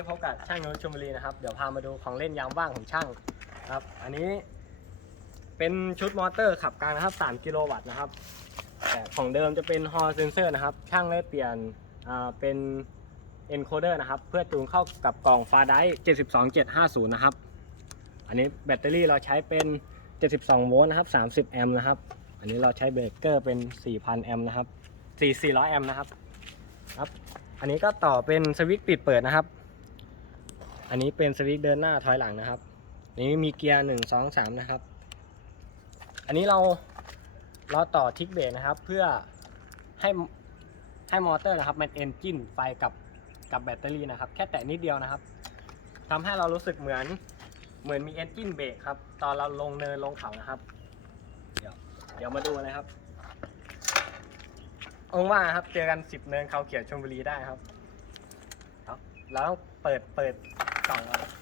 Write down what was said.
นี้พบกับช่างนุชชลบุรีนะครับ เดี๋ยวพามาดูของเล่นยามว่างของช่างครับ อันนี้เป็นชุดมอเตอร์ขับกลางนะครับ 3 กิโลวัตต์นะครับ แต่ของเดิมจะเป็นฮอร์เซนเซอร์นะครับ ช่างได้เปลี่ยนเป็น encoder นะครับ เพื่อจูนเข้ากับกล่องฟาได72750 นะครับ อันนี้แบตเตอรี่เราใช้เป็น 72 โวลต์นะครับ 30 แอมป์นะครับ อันนี้เราใช้เบรกเกอร์เป็น 4,000 แอมป์นะครับ4 400 แอมป์นะครับครับ อันนี้ก็ต่อเป็นสวิตช์ปิดเปิดนะครับ อันนี้เป็นสวิตช์เดินหน้าถอยหลังนะครับอันนี้มีเกียร์หนึ่งสองสามนะครับ อันนี้เราเราต่อทิกเบรกนะครับ เพื่อให้ให้มอเตอร์นะครับ มันเอนจินไฟกับกับแบตเตอรี่นะครับ แค่แตะนิดเดียวนะครับทำให้เรารู้สึกเหมือนเหมือนมีเอนจินเบรกครับ ตอนเราลงเนินลงเขานะครับ เดี๋ยวเดี๋ยวมาดูเลยครับองว่าครับ เจอกันสิบเนินเขาเขียวชลบุรีได้ครับ แล้วเปิดเปิดกล่องก่อน